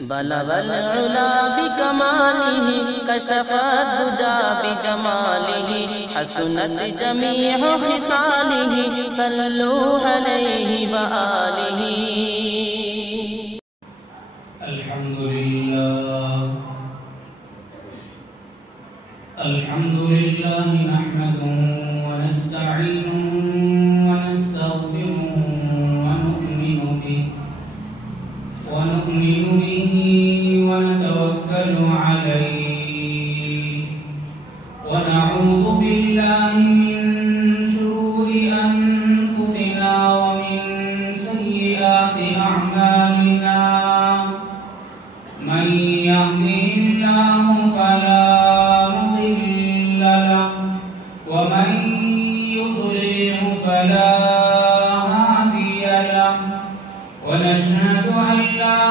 بلغ العلا بکمالہ کشف الدجا بجمالہ حسنت جمیع خصالہ صلوا علیہ وآلہ۔ الحمد لله نحمده ونستعينه ونستغفره ونؤمن به ونتوكل عليه ونعوذ بالله من شرور أنفسنا ومن سيئات أعمالنا من يهده الله فلا مضل له ومن يضلل فلا هادي له ونشهد أن لا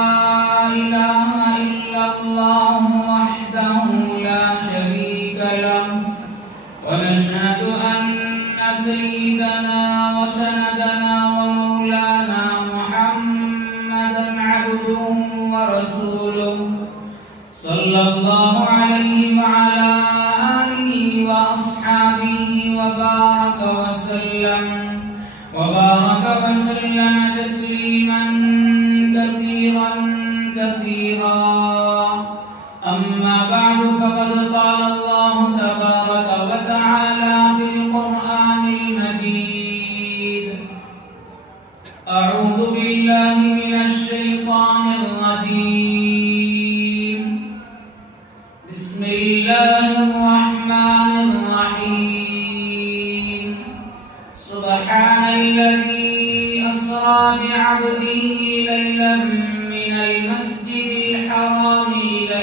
إله إلا الله وحده لا شريك له ونشهد أن سيدنا وسندنا ومولانا محمدا عبده ورسوله صلى الله عليه وعلى آله وأصحابه وبارك وسلم تسليما كثيرا أما بعد فقد قال الله تبارك وتعالى في القرآن المجيد أعوذ بالله من الشيطان الرجيم بسم الله الرحمن الرحيم سبحان الذي أسرى بعبده ليلا من المسجد الحرام إلى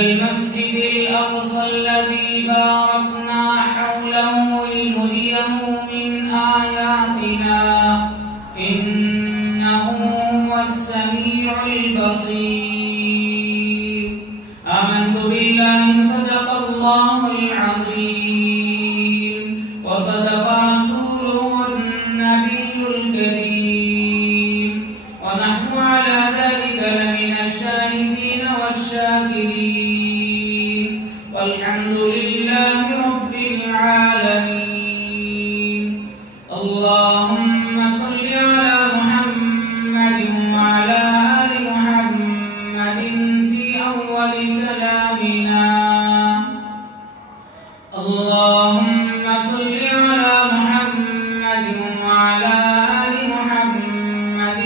المسجد الأقصى الذي باركنا حوله لنريه من آياتنا إنه هو السميع البصير آمنت بالله صدق الله العظيم وصدق رسوله النبي الكريم ونحن على ذلك لمن الشاهدين والشاكرين والحمد لله رب العالمين اللهم صل على محمد وعلى آل محمد في أول كلامنا اللهم صل على محمد وعلى آل محمد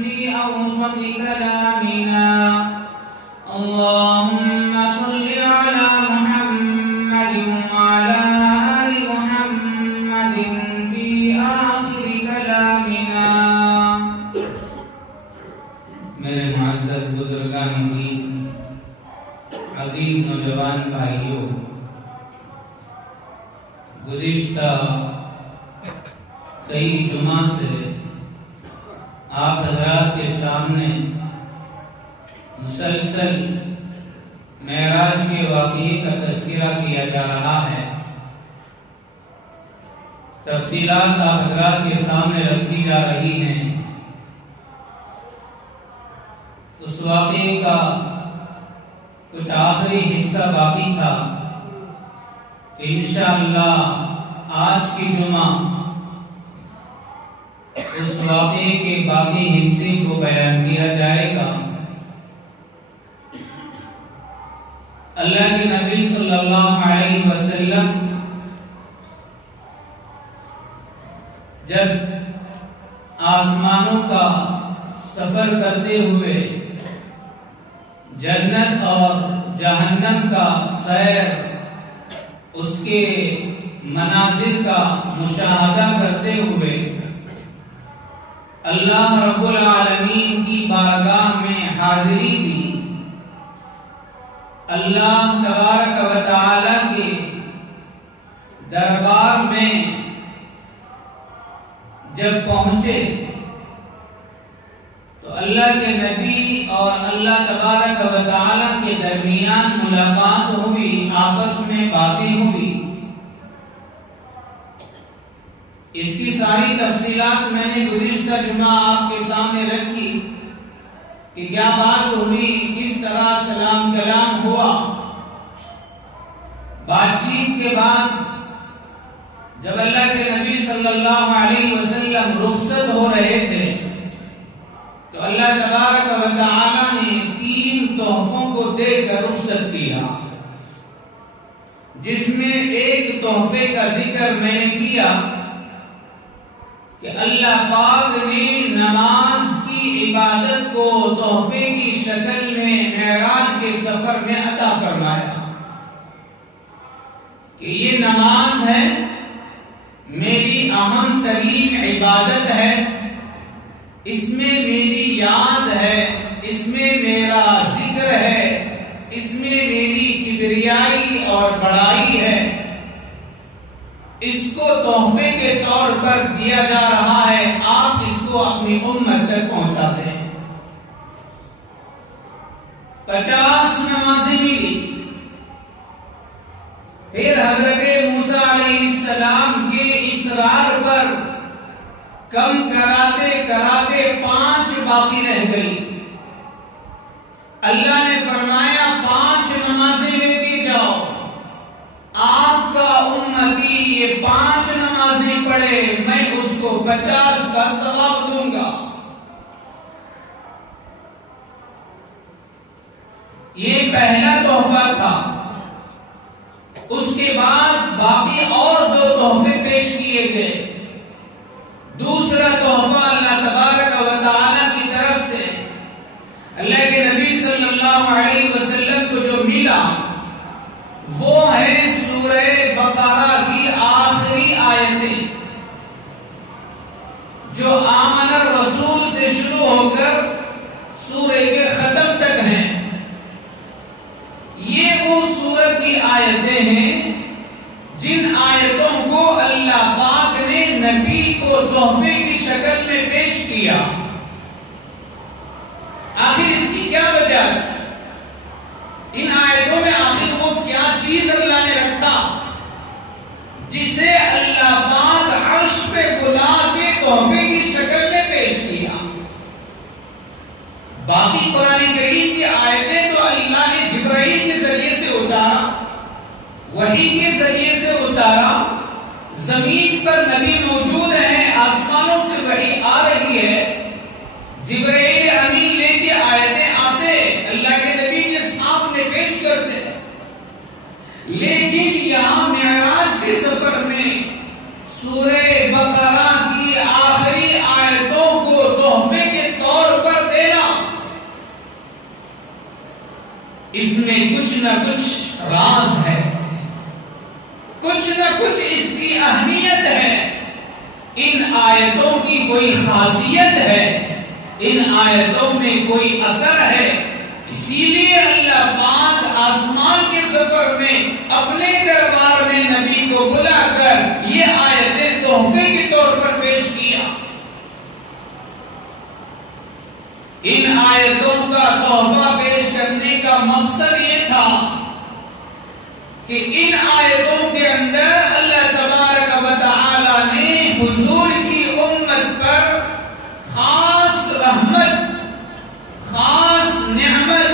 في أوسط كلامنا اللهم صل على محمد وعلى آل محمد في آخر كلامنا۔ میرے معزز بزرگان دین، عزیز نوجوان بھائیوں، گزشتہ کئی جمعہ سے آپ حضرات کے سامنے مسلسل معراج کے واقعے کا تذکرہ کیا جا رہا ہے، تفصیلات آپ حضرات کے سامنے رکھی جا رہی ہیں۔ اس واقعے کا کچھ آخری حصہ باقی تھا، انشاءاللہ آج کی جمعہ اس واقعے کے باقی حصے کو بیان کیا جائے گا۔ اللہ کے نبی صلی اللہ علیہ وسلم جب آسمانوں کا سفر کرتے ہوئے جنت اور جہنم کا سیر، اس کے مناظر کا مشاہدہ کرتے ہوئے اللہ رب العالمین کی بارگاہ میں حاضری دی، اللہ تبارک و تعالی کے دربار میں جب پہنچے تو اللہ کے نبی اور اللہ تبارک و تعالی کے درمیان ملاقات ہوئی، آپس میں باتیں ہوئی۔ اس کی ساری تفصیلات میں نے گزشتہ جمعہ آپ کے سامنے رکھی اس میں میری یاد ہے، اس میں میرا ذکر ہے، اس میں میری کبریائی اور بڑائی ہے، اس کو تحفے کے طور پر دیا جا رہا ہے، آپ اس کو اپنی امت تک پہنچا دیں۔ 50 نمازیں ملی، پھر حضرت موسیٰ علیہ السلام کے اصرار پر کم کراتے کراتے 5 باقی رہ گئی۔ اللہ نے فرمایا 5 نمازیں لے کے جاؤ، آپ کا امتی یہ 5 نمازیں پڑھے، میں اس کو 50 کا ثواب دوں گا۔ یہ پہلا تحفہ تھا۔ اس کے بعد باقی اور 2 تحفے پیش کیے گئے۔ دوسرا تحفہ اللہ تبارک و تعالی کی طرف سے اللہ کے نبی صلی اللہ علیہ وسلم کو جو ملا وہ ہے سورہ بقرہ کی آخری آیتیں، جو آمن الرسول سے شروع ہو کر سورہ کے ختم تک ہیں۔ یہ وہ سورت کی آیتیں ہیں جن آیتوں کو اللہ پاک نے نبی کو تحفے کی شکل میں پیش کیا۔ آخر اس کی کیا وجہ ہے؟ ان آیتوں میں آخر وہ کیا چیز اللہ نے رکھا جسے اللہ پاک عرش پہ بلا کے تحفے کی شکل میں پیش کیا؟ باقی قرآن کریم کی آیتیں تو اللہ نے جبرائیل کے ذریعے سے اتارا، وحی کے ذریعے سے اتارا، زمین پر نبی موجود ہیں، آسمانوں سے وحی آ رہی ہے، جبرائیل امین لے کے آیتیں آتے اللہ کے نبی کے سامنے پیش کرتے۔ لیکن یہاں معراج کے سفر میں سورہ بقرہ کی آخری آیتوں کو تحفے کے طور پر دینا، اس میں کچھ نہ کچھ راز ہے، کچھ نہ کچھ اس کی اہمیت ہے، ان آیتوں کی کوئی خاصیت ہے، ان آیتوں میں کوئی اثر ہے۔ اسی لیے اللہ پاک آسمان کے سفر میں اپنے دربار میں نبی کو بلا کر یہ آیتیں تحفے کے طور پر پیش کیا۔ ان آیتوں کا تحفہ پیش کرنے کا مقصد یہ تھا کہ ان آیتوں کے اندر اللہ تبارک و تعالی نے حضور کی امت پر خاص رحمت، خاص نعمت،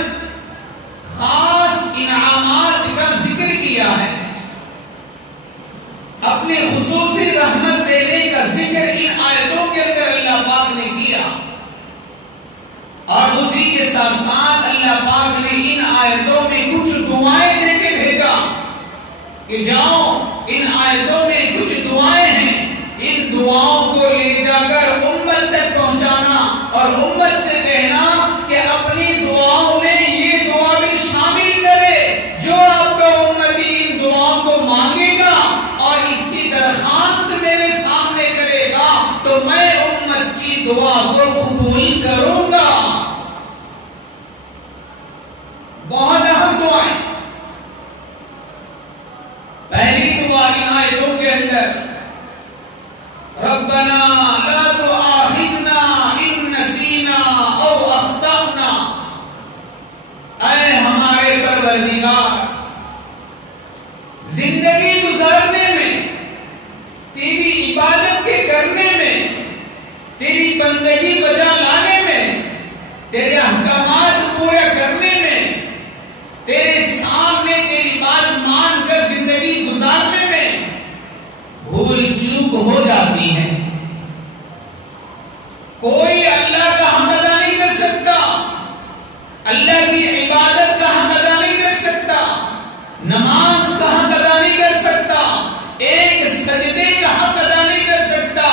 خاص انعامات کا ذکر کیا ہے۔ اپنے خصوصی رحمت دینے کا ذکر ان آیتوں کے اندر اللہ پاک نے کیا، اور اسی کے ساتھ ساتھ اللہ پاک نے ان آیتوں میں کچھ دعائیں دے کے بھیجا کہ جاؤ، ان آیتوں میں کچھ دعائیں ہیں، ان دعاؤں کو لے جا کر امت تک پہنچانا اور امت سے کہنا کہ اپنی دعاؤں میں یہ دعا بھی شامل کرے۔ جو آپ کا امتی ان دعاؤں کو مانگے گا اور اس کی درخواست میرے سامنے کرے گا تو میں امت کی دعا کو قبول کروں گا۔ بہت اہم دعائیں۔ پہلی دعا ان آیتوں کے اندر ربنا لا تؤاخذنا ان نسینا او اخطأنا، اے ہمارے پروردگار، زندگی گزارنے میں، تیری عبادت کے کرنے میں، تیری بندگی بجا لانے میں، تیرے احکامات پورے کرنے میں، تیرے سامنے تیری بات مان کر زندگی گزارنے میں بھول چوک ہو جاتی ہے۔ کوئی اللہ کا حق ادا نہیں کر سکتا، اللہ کی عبادت کا حق ادا نہیں کر سکتا، نماز کا حق ادا نہیں کر سکتا، ایک سجدے کا حق ادا نہیں کر سکتا،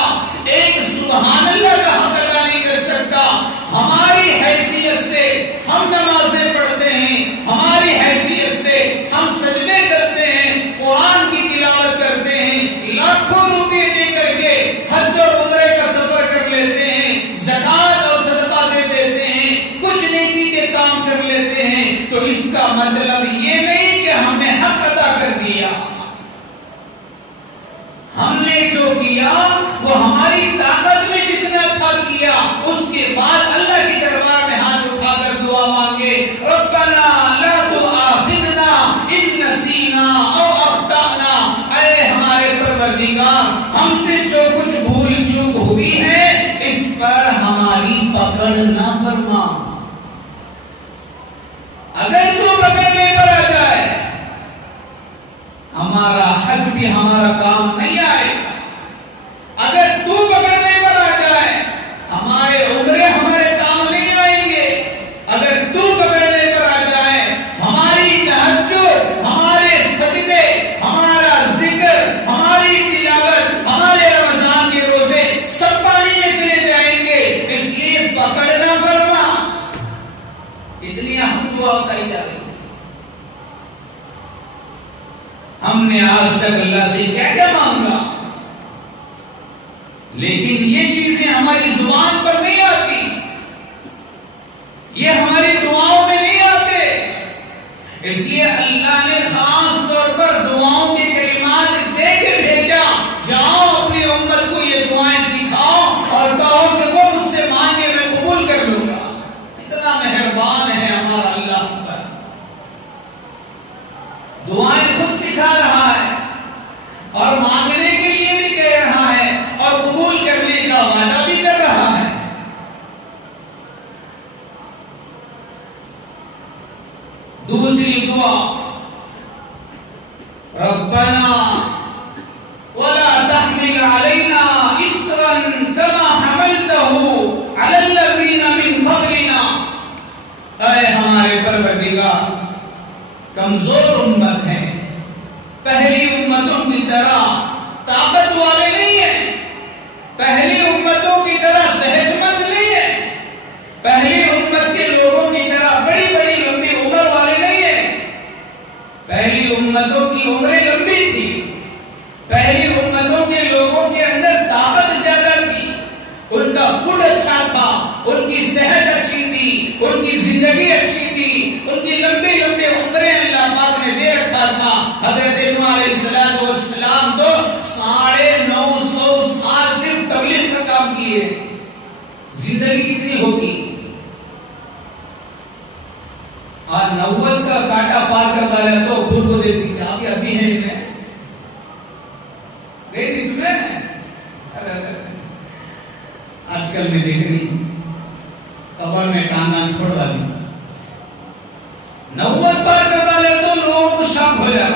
ایک سبحان اللہ کا حق ادا نہیں کر سکتا۔ ہماری حیثیت سے ہم نمازیں پڑھتے ہیں، ہماری حیثیت سے ہم سجدے کرتے ہیں، قرآن کی تلاوت کرتے ہیں، لاکھوں روپے دے کر کے حج اور عمرے کا سفر کر لیتے ہیں، زکات مطلب یہ نہیں کہ ہم نے حق ادا کر دیا. ہم نے جو کیا وہ ہماری طاقت میں جتنا تھا کیا. اس کے بعد اللہ کی دربار میں ہاتھ اٹھا کر دعا مانگے, ربنا لا تؤاخذنا ان نسینا او اخطأنا. اے ہمارے پروردگار, ہم سے جو کچھ بھول چوک ہوئی ہے اس پر ہماری پکڑ نہ فرما. اگر تو پکڑنے پر آ جائے ہمارا حج بھی ہمارا کام نہیں آئے گا. اگر تو پکڑنے پر آ جائے ہمارے عمرے ہمارے کام نہیں آئیں گے. اگر تو پکڑنے پر آ جائے ہماری تہجد, ہمارے سجدے, ہمارا ذکر, ہماری تلاوت, ہمارے رمضان کے روزے سب پانی میں چلے جائیں گے. اس لیے پکڑنا فرما. اتنی اہم دعا بتائی جا رہی ہے. ہم نے آج تک اللہ سے کیا کیا مانگا, لیکن یہ چیزیں ہماری زبان پر نہیں آتی, یہ ہماری دعاؤں میں نہیں آتے. اس لیے اللہ نے خاص طور پر دعاؤں کے کلمات دے کے بھیجا, جاؤ اپنی امت کو یہ دعائیں سکھاؤ اور کہو کہ وہ مجھ سے مانگے میں قبول کر لوں گا. اتنا مہربان ہے ہمارا اللہ پر. دعائیں خود سکھا رہا ہے اور مانگنے کے لیے بھی کہہ رہا ہے اور قبول کرنے کا وعدہ بھی کر رہا ہے. دوسری دعا, ربنا ولا تحمل علينا إصرا كما حملته على الذين من قبلنا. اے ہمارے پروردگار, کمزور امت ہے, پہلی امتوں کی طرح طاقت والے نہیں ہیں, پہلی امتوں کی طرح صحت مند نہیں ہیں, پہلی امت کے لوگوں کی طرح بڑی بڑی لمبی عمر والے نہیں ہیں. پہلی امتوں کی عمریں لمبی تھی, پہلی امتوں کے لوگوں کے اندر طاقت زیادہ تھی, ان کا فوڈ اچھا تھا, ان کی صحت اچھی تھی, ان کی زندگی اچھی تھی, ان کی لمبی لمبی عمریں اللہ پاک نے دے رکھا تھا. حضرت نوح علیہ السلام تو 950 سال صرف تبلیغ کا کام کیے. زندگی کتنی ہوگی؟ آج 90 کا کانٹا پار کرتا رہا تو خود کو دیکھتی کہ آپ ابھی ہیں میں گئی تھی تمہیں. آج کل میں دیکھ رہی خبر میں ٹانگاں چھوڑ والی 90 پار کرتا رہا تو لوگوں کو شک ہو جائے.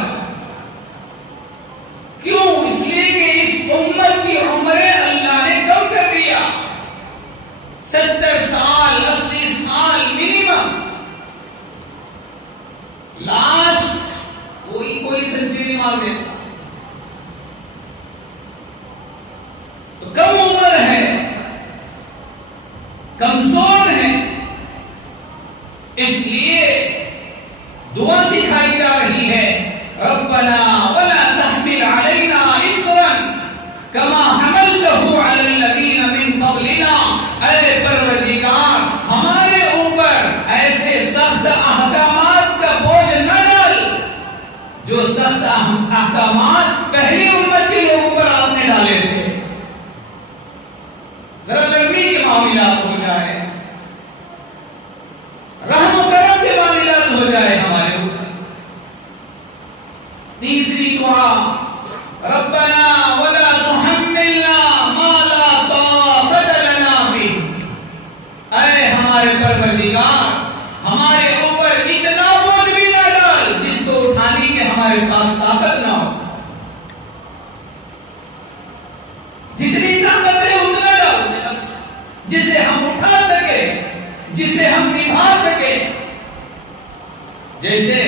کیوں؟ اس لیے کہ اس امت کی عمریں اللہ نے کم کر دیا. 70 سال 80 سال منیمم. لاسٹ کوئی سنچری مار دیتا تو کم عمر ہے, کمزور ہے. اس لیے دعا سکھائی جا رہی ہے, ربنا ولا تحمل علينا إصرا كما حملته على الذين من قبلنا. اے پروردگار, ہمارے اوپر ایسے سخت احکامات کا بوجھ نہ ڈال جو سخت احکامات پہلی امت کے لوگوں پر آپ نے ڈالے تھے. ذرا نرمی کے معاملات ہو جائے, رحم و کرم کے معاملات ہو جائے ہمارے اوپر. تیسری دعا, ربنا ولا تحملنا ما لا طاقت لنا به. اے ہمارے پروردگار, ہمارے اوپر اتنا بوجھ بھی نہ ڈال جس کو اٹھانے کے ہمارے پاس طاقت نہ ہو. جتنی طاقت ہے اتنا ڈال دے بس, جسے ہم اٹھا سکے, جسے ہم نبھا سکے. جیسے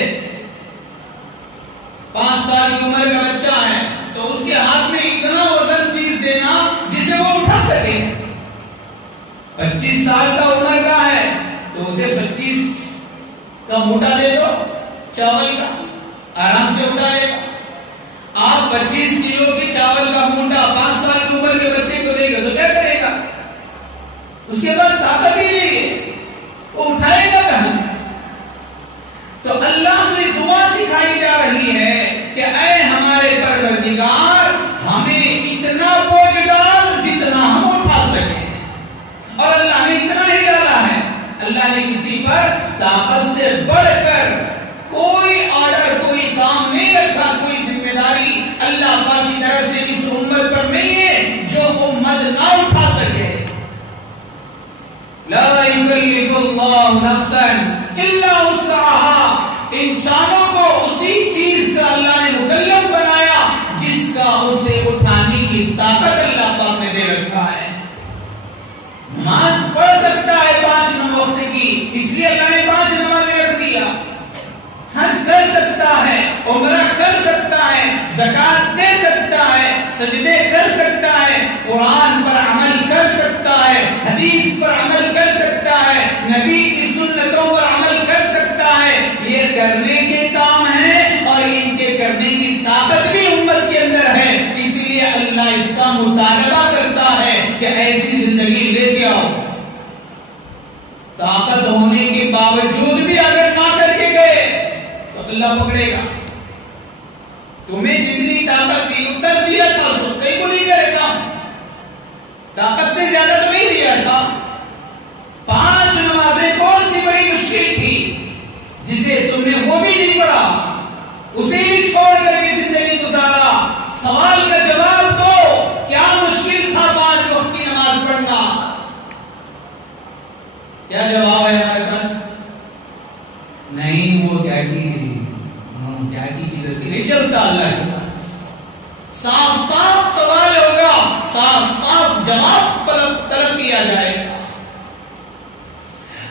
5 سال کی عمر کا بچہ ہے تو اس کے ہاتھ میں اتنا وزن چیز دینا جسے وہ اٹھا سکے. 25 سال کا عمر کا ہے تو اسے 25 کا موٹا دے دو چاول کا, آرام سے اٹھا لے گا. آپ 25 کلو کے چاول کا موٹا 5 سال کی عمر کے بچے کو دے گا تو کیا کرے گا؟ اس کے پاس طاقت ہی نہیں ہے, وہ اٹھائے گا کہاں سے؟ تو اللہ سے دعا سکھائی جا رہی ہے کہ اے ہمارے پروردگار ہمیں اتنا بوجھ ڈال جتنا ہم اٹھا سکیں، اور اللہ نے اتنا ہی ڈالا ہے۔ اللہ نے کسی پر طاقت سے بڑھ کر کوئی آرڈر، کوئی کام نہیں رکھا، کوئی ذمہ داری اللہ پاک کی طرف سے اس امت پر نہیں ہے جو امت نہ اٹھا سکے۔ لا یکلف اللہ نفسا الا وسعها، انسانوں کو اسی چیز کا اللہ نے مکلف بنایا جس کا اسے اٹھانے کی طاقت اللہ پاک نے دے رکھا ہے۔ نماز پڑھ سکتا ہے 5 وقت کی، اس لیے اللہ نے 5 نمازیں رکھ دیا۔ حج کر سکتا ہے، عمرہ کر سکتا ہے، زکات دے سکتا ہے، سجدے کر سکتا ہے، قرآن پر عمل کر سکتا ہے، حدیث پر عمل کر سکتا ہے، نبی کی سنتوں پر عمل کر سکتا ہے۔ یہ کرنے کے کام ہیں اور ان کے کرنے کی طاقت بھی امت کے اندر ہے، اس لیے اللہ اس کا مطالبہ کرتا ہے کہ ایسی زندگی لے کے آؤ۔ طاقت ہونے کے باوجود بھی اگر نہ کر کے گئے تو اللہ پکڑے گا۔ تمہیں جتنی طاقت تھی اتنا دیا تھا، سو کئی کو نہیں کرے کام، طاقت سے زیادہ تو نہیں دیا تھا۔ 5 نمازیں کون سی بڑی مشکل تھی جسے تم نے وہ بھی نہیں پڑھا، اسے بھی چھوڑ کر کے زندگی گزارا۔ سوال کا جواب دو، کیا مشکل تھا 5 وقت کی نماز پڑھنا؟ کیا جواب ہے ہمارے پاس؟ نہیں، وہ کیا کی نہیں چلتا اللہ کے پاس۔ صاف صاف سوال ہوگا، صاف صاف جواب طلب کیا جائے گا۔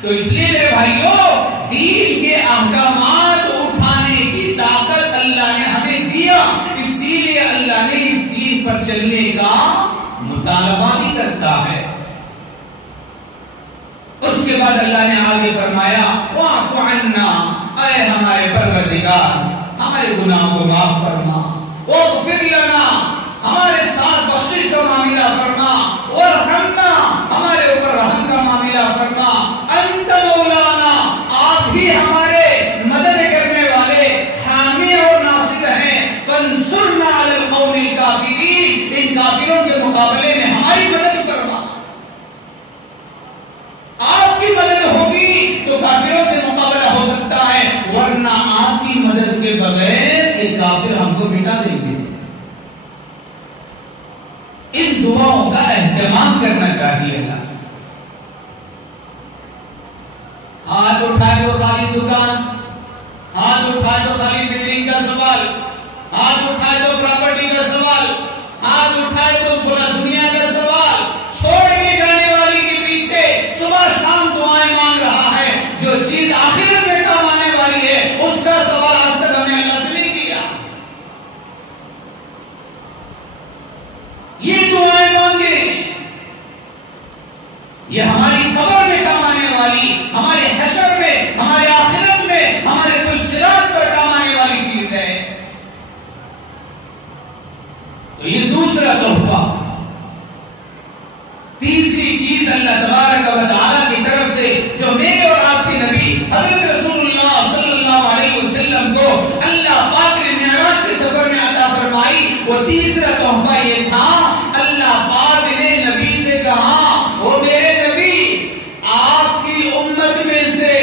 تو اس لیے میرے بھائیوں، دین کے احکامات اٹھانے کی طاقت اللہ نے ہمیں دیا، اسی لیے اللہ نے اس دین پر چلنے کا مطالبہ بھی کرتا ہے۔ اس کے بعد اللہ نے آگے فرمایا واعف عنا، اے ہمارے پروردگار ہمارے گناہ کو معاف فرما، واغفر لنا، ہمارے ساتھ بخشش کا معاملہ فرما، وارحمنا، ہمارے اوپر رحم کا معاملہ فرما، انت مولانا، آپ ہی ہمارے مدد کرنے والے حامی اور ناصر ہیں، فانصرنا علی القوم الکافرین، ان کافروں کے مقابلے میں ہماری مدد فرما۔ آپ کی مدد ہوگی تو کافروں سے مقابلہ ہو سکتا ہے، ورنہ آپ کی مدد کے بغیر یہ کافر ہم کو مٹا دیں گے۔ ان دعاؤں کا اہتمام کرنا چاہیے اللہ سے۔ ہاتھ اٹھائے تو خالی دکان، ہاتھ اٹھائے تو خالی بلڈنگ کا سوال، ہاتھ اٹھائے تو پراپرٹی کا سوال، ہاتھ اٹھائے تو پورا دنیا کا سوال، چھوڑ کے جانے والی کے پیچھے صبح شام دعائیں مانگ رہا ہے۔ جو چیز آخرت میں کام آنے والی ہے اس کا سوال آج تک ہم نے اللہ سے نہیں کیا۔ یہ دعائیں مانگے، یہ ہماری قبر میں کام آنے والی، ہمارے حشر میں، ہمارے آخرت میں، ہمارے کل صراط پر کام آنے والی چیز ہے۔ تو یہ دوسرا تحفہ۔ تیسری چیز اللہ تبارک و تعالیٰ کی طرف سے جو میرے اور آپ کے نبی حضرت رسول اللہ صلی اللہ علیہ وسلم کو اللہ پاک نے معراج کے سفر میں عطا فرمائی، وہ تیسرا تحفہ یہ تھا، اللہ پاک نے نبی سے کہا، وہ میرے نبی، آپ کی امت میں سے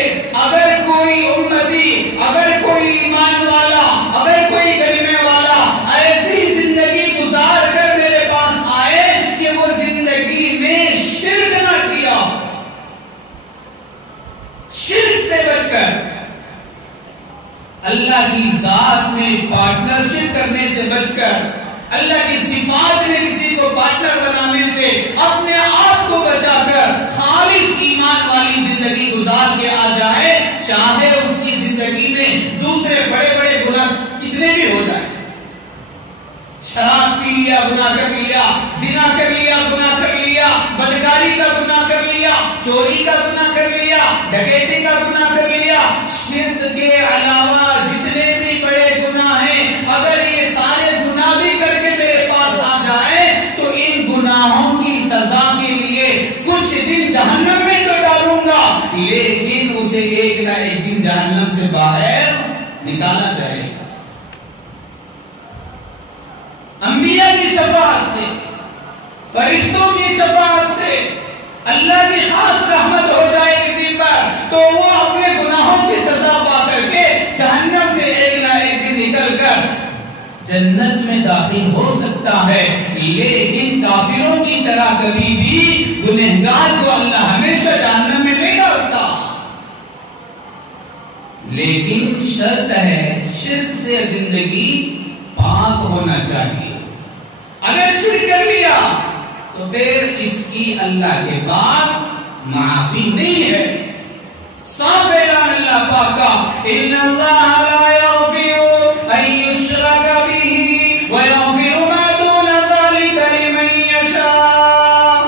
اگر کوئی امتی، اگر کوئی ایمان والا، اگر کوئی کلمے والا ایسی زندگی گزار کر میرے پاس آئے کہ وہ زندگی میں شرک نہ کیا، شرک سے بچ کر اللہ کی ذات میں پارٹنرشپ کرنے سے بچ کر، اللہ کی صفات میں کسی کو پارٹنر بنانے سے اپنے آپ کو بچا کر خالص ایمان والی زندگی گزار کے آ جائے، چاہے اس کی زندگی میں دوسرے بڑے بڑے گناہ کتنے بھی ہو جائیں، شراب پی لیا گناہ کر لیا، زنا کر لیا گناہ کر لیا، بدکاری کا گناہ کر لیا، چوری کا گناہ کر لیا، ڈکیتی کا گناہ کر لیا، شرک کے علاوہ جتنے بھی بڑے گناہ ہیں، اگر یہ سارے گناہ بھی کر کے میرے پاس آ جائیں تو ان گناہوں کی سزا کے لیے کچھ دن جہنم میں تو ڈالوں گا، لیکن اسے ایک نہ ایک دن جہنم سے باہر نکالا جائے گا. انبیاء کی شفاعت سے، فرشتوں کی شفاعت سے اللہ کی خاص رحمت ہو جائے کسی پر تو وہ اپنے گناہوں کی سزا پا کر کے جہنم سے ایک نہ ایک دن نکل کر جنت میں داخل ہو سکتا ہے. لیکن کافروں کی طرح کبھی بھی گنہگار کو اللہ ہمیشہ جہنم میں نہیں ڈالتا. لیکن شرط ہے شرک سے زندگی پاک ہونا چاہیے. اگر شرک کر لیا تو پھر اس کی اللہ کے پاس معافی نہیں ہے. صاف اعلان اللہ پاک کا ان اللہ لا یغفر ان یشرک به ویغفر ما دون ذلک لمن یشاء.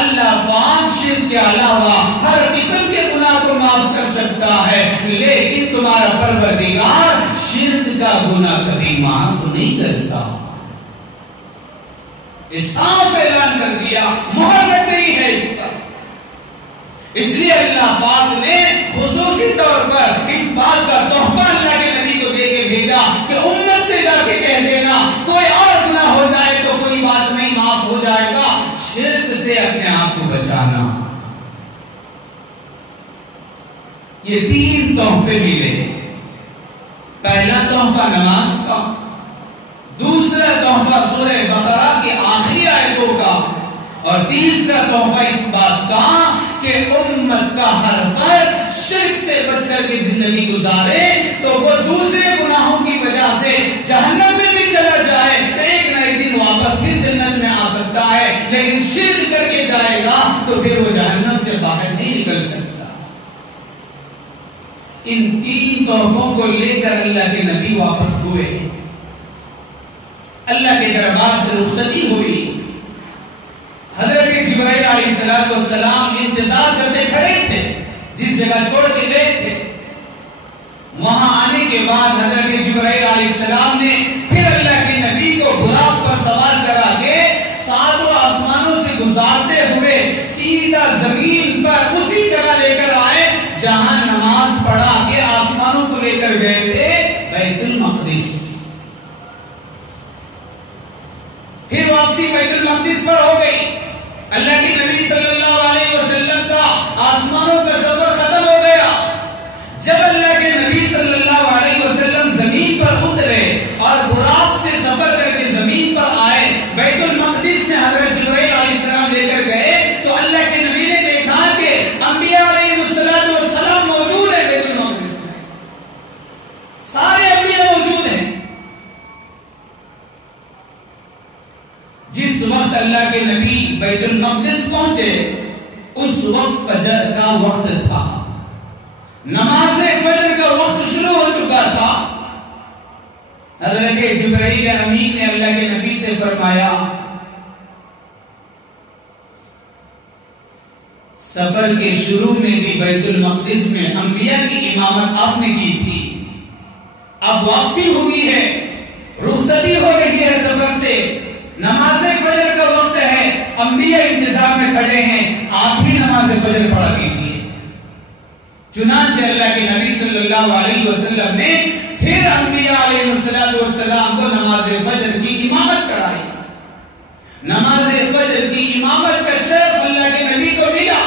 اللہ پاک شرک کے علاوہ ہر قسم کے گناہ کو معاف کر سکتا ہے، لیکن تمہارا پروردگار شرک کا گناہ کبھی معاف نہیں کرتا. صاف اعلان کر دیا، مہر لگ گئی ہے اس پر. اس لیے اللہ پاک نے خصوصی طور پر اس بات کا تحفہ اللہ کے نبی کو دے کے بھیجا کہ امت سے جا کے کہہ دینا کوئی اور گناہ ہو جائے تو کوئی بات نہیں، معاف ہو جائے گا. شرک سے اپنے آپ کو بچانا. یہ 3 تحفے ملے. پہلا تحفہ نماز کا، دوسرا تحفہ سورہ بقرہ کی آخری آیتوں کا، اور تیسرا تحفہ اس بات کا کہ امت کا ہر فرد شرک سے بچ کر کے زندگی گزارے تو وہ دوسرے گناہوں کی وجہ سے جہنم میں بھی چلا جائے ایک نہ ایک دن واپس بھی جنت میں آ سکتا ہے، لیکن شرک کر کے جائے گا تو پھر وہ جہنم سے باہر نہیں نکل سکتا. ان 3 تحفوں کو لے کر اللہ کے نبی واپس ہوئے. اللہ کے دربار سے رخصتی ہوئی. حضرت جبرائیل علیہ السلام انتظار کرتے کھڑے تھے جس جگہ چھوڑ کے گئے تھے. وہاں آنے کے بعد حضرت جبرائیل علیہ السلام نے پھر اللہ کے نبی کو براق پر سوار کرا کے 7 آسمانوں سے گزارتے ہوئے سیدھا زمین پر اسی جگہ لے کر آئے جہاں نماز پڑھا کے آسمانوں کو لے کر گئے تھے، بیت المقدس. پھر واپسی بیت المقدس پر ہو گئی. اللہ کے نبی صلی اللہ علیہ وسلم کا آسمانوں کا سفر ختم ہو گیا. جب اللہ کے نبی صلی اللہ علیہ وسلم زمین پر اترے اور براق سے سفر کر کے زمین پر آئے، بیت المقدس میں حضرت جبرائیل علیہ السلام لے کر گئے تو اللہ کے نبی نے دیکھا کہ انبیاء علیہ السلام موجود ہیں بیت المقدس میں. سارے انبیاء موجود ہیں. جس وقت اللہ کے نبی بیت المقدس پہنچے اس وقت فجر کا وقت تھا، نماز فجر کا وقت شروع ہو چکا تھا. حضرت جبرائیل امین نے اللہ کے نبی سے فرمایا سفر کے شروع میں بھی بیت المقدس میں انبیاء کی امامت آپ نے کی تھی، اب واپسی ہوئی ہے، رخصتی ہو رہی ہے سفر سے، نماز فجر کا وقت ہے، انبیاء انتظار میں کھڑے ہیں، آپ بھی نماز فجر پڑھا دیجیے. چنانچہ اللہ کے نبی صلی اللہ علیہ وسلم نے پھر انبیاء علیہ السلام کو نماز فجر کی امامت کرائی. نماز فجر کی امامت کا شرف اللہ کے نبی کو ملا.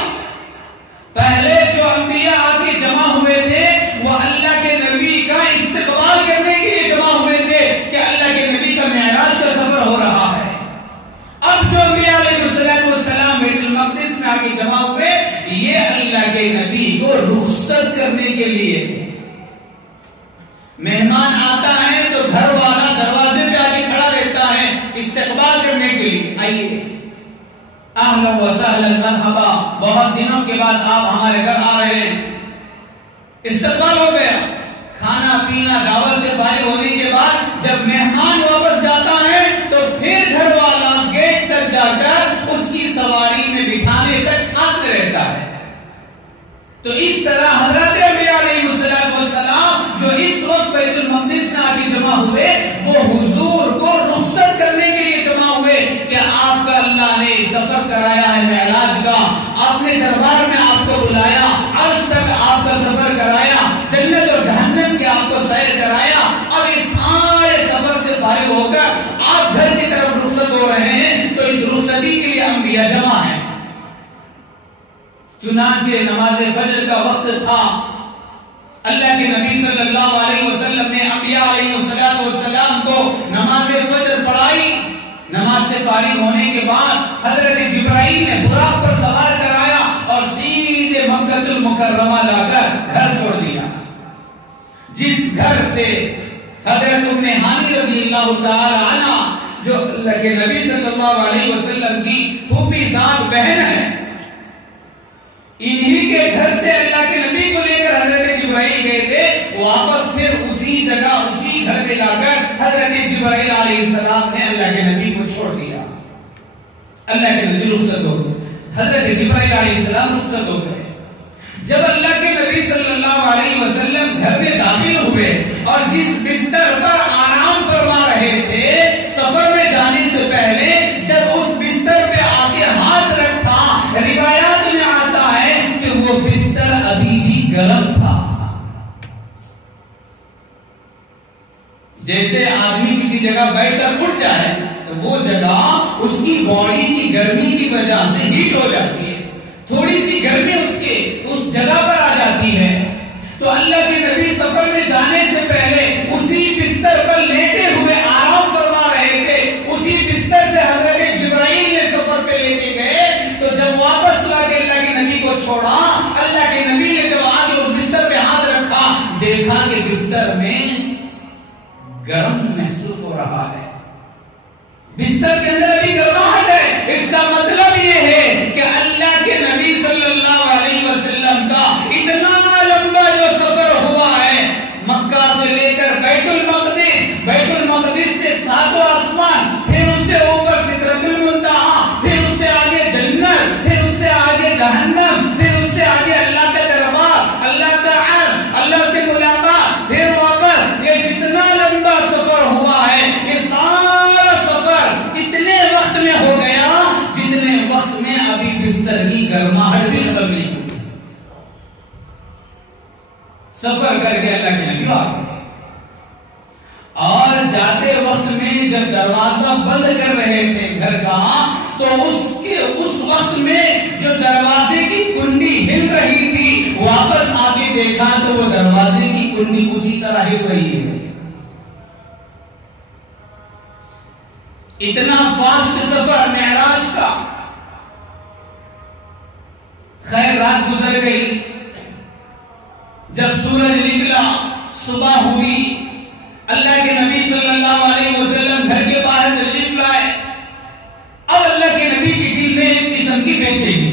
پہلے جو انبیاء آ کے جمع ہوئے تھے وہ اللہ کے نبی کا استقبال کرنے کے لیے جمع ہوئے تھے کہ اللہ کے نبی کا معراج کا سفر ہو رہا ہے. اب جو انبیاء علیہ السلام بیت المقدس میں آ کے جمع ہوئے یہ اللہ کے نبی کو رخصت کرنے کے لیے. مہمان آتا ہے تو گھر والا دروازے پہ آ کے کھڑا رہتا ہے استقبال کرنے کے لیے. آئیے اہلا و سہلا مرحبا، بہت دنوں کے بعد آپ ہمارے گھر آ رہے ہیں. استقبال ہو گیا. کھانا پینا دعوت سے فارغ ہونے کے بعد جب مہمان واپس جاتا ہے تو پھر گھر والا گیٹ تک جا کر اس کی سواری میں بٹھانے تک ساتھ میں رہتا ہے. تو اس طرح حضرت انبیاء علیہ السلام جو اس وقت بیت المقدس میں آ کے جمع ہوئے وہ حضور کو رخصت کرنے کے لیے جمع ہوئے کہ آپ کا اللہ نے سفر کرایا ہے معراج کا، اپنے دربار میں آپ کو بلایا، عرش تک آپ کا سفر کرایا، جنت اور جہنم کی آپ کو سیر چنانچہ نماز فجر کا وقت تھا، اللہ کے نبی صلی اللہ علیہ وسلم نے انبیاء علیہ السلام کو نماز فجر پڑھائی۔ نماز سے فارغ ہونے کے بعد حضرت جبرائیل نے براق پر سوار کرایا اور سیدھے مکہ المکرمہ لا کر گھر چھوڑ دیا، جس گھر سے حضرت ام ہانی رضی اللہ تعالی عنہ جو اللہ کے نبی صلی اللہ علیہ وسلم کی پھوپھی ذات بہن ہے، انہی کے گھر سے اللہ کے نبی کو لے کر حضرت جبرائیل گئے تھے، واپس پھر اسی جگہ اسی گھر پہ لا کر حضرت جبرائیل علیہ السلام نے اللہ کے نبی کو چھوڑ دیا۔ اللہ کے نبی رخصت ہو گئے، حضرت جبرائیل علیہ السلام رخصت ہو گئے۔ جب اللہ کے نبی صلی اللہ علیہ وسلم گھر میں داخل ہوئے اور جس بستر پر آرام فرما رہے تھے، سفر میں جانے سے پہلے جب اس بستر پہ آگے ہاتھ رکھا، روایات میں آتا ہے کہ وہ بستر ابھی بھی گرم تھا۔ جیسے آدمی کسی جگہ بیٹھ کر اٹھ جائے تو وہ جگہ اس کی باڈی کی گرمی کی وجہ سے ہیٹ ہو جاتی ہے، تھوڑی سی گرمی اس جگہ پر آ جاتی ہے۔ تو اللہ کے نبی سفر میں جانے سے پہلے اسی بستر پر لیٹے ہوئے آرام فرما رہے تھے، اسی بستر سے حضرت جبرائیل نے سفر پہ لے کے گئے۔ تو جب واپس لا کے اللہ کے نبی کو چھوڑا، اللہ کے نبی نے جب آگے اس بستر پہ ہاتھ رکھا، دیکھا کہ بستر میں گرم محسوس ہو رہا ہے، بستر کے اندر ابھی گرماہٹ ہے۔ اس کا مطلب یہ ہے کہ اللہ کے نبی صلی اللہ علیہ وسلم کا اتنا لمبا جو سفر ہوا ہے، مکہ سے لے کر بیت المقدس سے ساتواں آسمان، پھر اس سے اوپر سدرۃ المنتہا، پھر اس سے آگے جنت، پھر اس سے آگے جہنم، پھر اس سے آگے اللہ کا دربار، اللہ کا عرش، اللہ سے ملاقات، پھر واپس، یہ جتنا لمبا سفر ہوا ہے، یہ سارا سفر اتنے وقت میں ہو گیا جتنے وقت میں ابھی بستر کی گرماہٹ بھی ختم نہیں ہوئی۔ سفر کر کے اللہ کے نبی آ گئے اور جاتے وقت میں جب دروازہ بند کر رہے تھے گھر کا، تو اس وقت میں جو دروازے کی کنڈی ہل رہی تھی، واپس آ کے دیکھا تو وہ دروازے کی کنڈی اسی طرح ہل رہی ہے۔ اتنا فاسٹ سفر معراج کا۔ خیر رات گزر گئی، جب سورج نکلا، صبح ہوئی، اللہ کے نبی صلی اللہ علیہ وسلم گھر کے باہر تشریف لائے۔ اب اللہ کے نبی کے دل میں ایک قسم کی بے چینی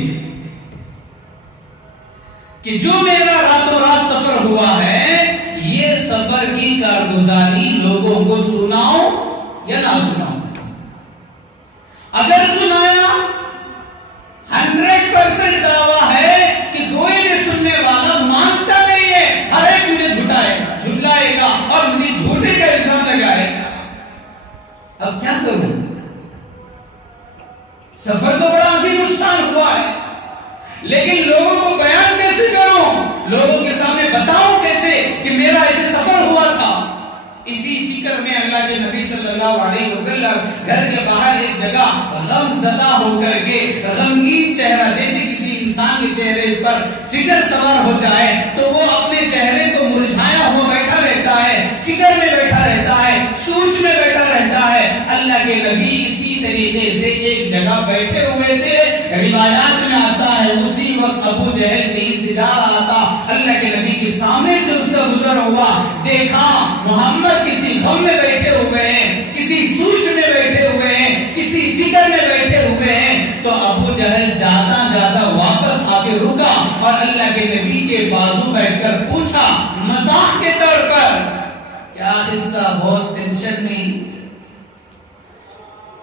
کہ جو میرا راتوں رات سفر ہوا ہے، یہ سفر کی کارگزاری لوگوں کو سناؤ یا نہ سناؤ؟ اگر سنایا 100% دعویٰ ہے کہ کوئی بھی سننے والا مانتا نہیں ہے، ہر ایک مجھے جھٹلائے گا اور مجھے جھوٹے کا الزام لگائے گا۔ اب کیا کروں؟ سفر تو بڑا عظیم الشان ہوا ہے، لیکن لوگوں کو بیان کیسے کروں؟ لوگوں کے سامنے بتاؤں کیسے کہ میرا ایسے سفر ہوا تھا؟ اسی فکر میں اللہ کے نبی صلی اللہ علیہ وسلم گھر کے باہر ایک جگہ غم زدہ ہو کر کے، غمگین چہرہ، جیسے کسی انسان کے چہرے پر فکر سوار ہو جائے تو وہ اپنے چہرے کو مرجھایا ہوا بیٹھا رہتا ہے، فکر میں بیٹھا رہتا ہے، سوچ میں بیٹھا رہتا ہے۔ اللہ کے نبی اسی طریقے سے ایک جگہ بیٹھے ہوئے تھے۔ روایات میں آتا ہے اسی وقت ابو جہل کہیں سے جا رہا تھا، اللہ کے نبی کے سامنے سے اس کا گزر ہوا، دیکھا محمد کسی غم میں بیٹھے ہوئے ہیں، کسی سوچ میں بیٹھے ہوئے ہیں، کسی فکر میں بیٹھے ہوئے ہیں۔ تو ابو جہل جاتا جاتا واپس آ کے رکا اور اللہ کے نبی کے بازو بیٹھ کر پوچھا مذاق کے طور پر، کیا قصہ؟ بہت ٹینشن نہیں؟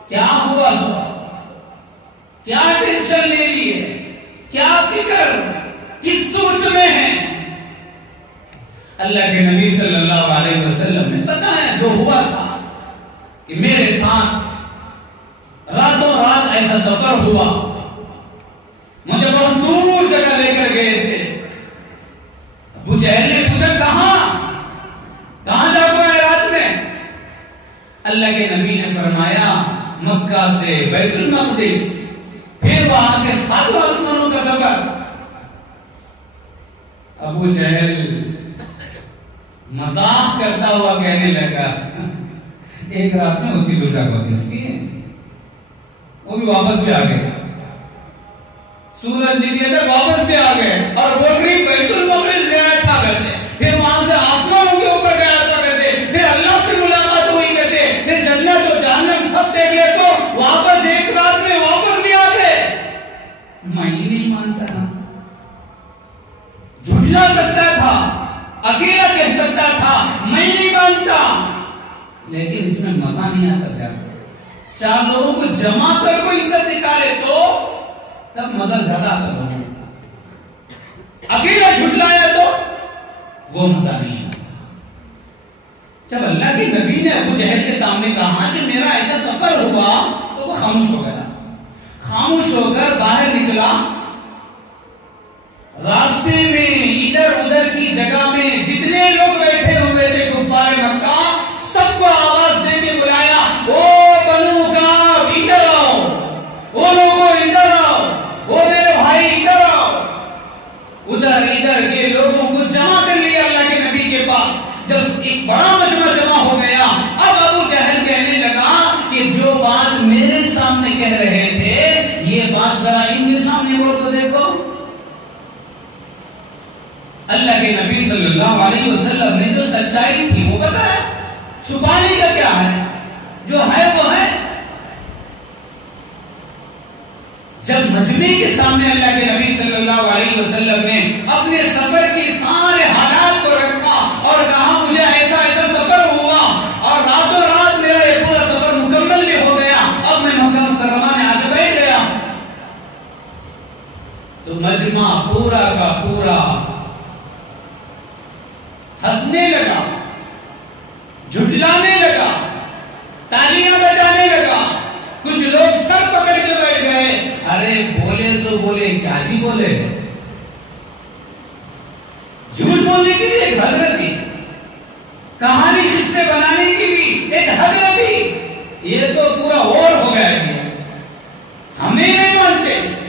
کیا ہوا؟ کیا ٹینشن لے لی ہے؟ کیا فکر؟ کس سوچ میں ہے؟ اللہ کے نبی صلی اللہ علیہ وسلم نے پتا ہے جو ہوا تھا کہ میرے ساتھ راتوں رات ایسا سفر ہوا، مجھے بہت دور جگہ لے کر گئے تھے۔ ابو جہل نے پوچھا کہاں جاؤ گے رات میں؟ اللہ کے نبی نے فرمایا مکہ سے بیت المقدس، پھر وہاں سے 7 آسمانوں کا سفر، ابو جہل مذاق کرتا ہوا کہنے لگا ایک رات میں ہوتی دلہا کو اس لیے وہ بھی واپس بھی آ گئے, سورج نکلے تھے واپس بھی آ گئے, اور بول رہی بیت المقدس زیارت تھا کرتے, پھر وہاں سے آسمانوں کے اوپر گیا تھا کرتے, پھر اللہ سے ملاقات ہوئی کرتے, پھر جنت و جہنم سب دیکھ لے تو واپس ایک رات میں واپس بھی آ گئے. میں ہی نہیں مانتا تھا, جھٹلا سکتا تھا, اکیلا کہہ سکتا تھا میں نہیں مانتا, لیکن اس میں مزہ نہیں آتا زیادہ. چار لوگوں کو جمع کر کو عزت نکالے تو تب مزہ زیادہ آتا ہے, اکیلا جھٹلایا تو وہ مزہ نہیں آتا. جب اللہ کے نبی نے ابو جہل کے سامنے کہا کہ میرا ایسا سفر ہوا تو وہ خاموش ہو گیا, خاموش ہو کر باہر نکلا. راستے میں ادھر ادھر کی جگہ میں جتنے لوگ بیٹھے ہوئے تھے کفار مکہ, سب کو آواز دے کے بلایا, او بنو کعب ادھر آؤ, او لوگوں ادھر آؤ, او میرے بھائی ادھر آؤ. ادھر ادھر کے لوگوں کو جمع کر لیا اللہ کے نبی کے پاس. جب ایک بڑا مجمع جمع ہو گیا, اب ابو جہل کہنے لگا کہ جو بات میرے سامنے کہہ رہے تھے یہ بات ذرا ان کے سامنے بول تو دیکھو. اللہ کے نبی صلی اللہ علیہ وسلم نے جو سچائی تھی وہ پتہ ہے, چھپانے کا کیا ہے, جو ہے وہ ہے. جب مجمع کے سامنے اللہ کے نبی صلی اللہ علیہ وسلم نے اپنے سفر کے سارے حالات کو رکھا اور کہا مجھے ایسا ایسا سفر ہوا اور راتوں رات میرا یہ پورا سفر مکمل بھی ہو گیا, اب میں مکہ مکرمہ میں آگے بیٹھ گیا, تو مجمع پورا کا پورا ہنسنے لگا, جھٹلانے لگا, تالیاں بجانے لگا. کچھ لوگ سر پکڑ کے بیٹھ گئے, ارے بولے سو بولے, کیا جی بولے, جھوٹ بولنے کی بھی ایک حد رہتی, کہانی قصے بنانے کی بھی ایک حد رہتی. یہ تو پورا اور ہو گیا, ہمیں نہیں مانتے اسے.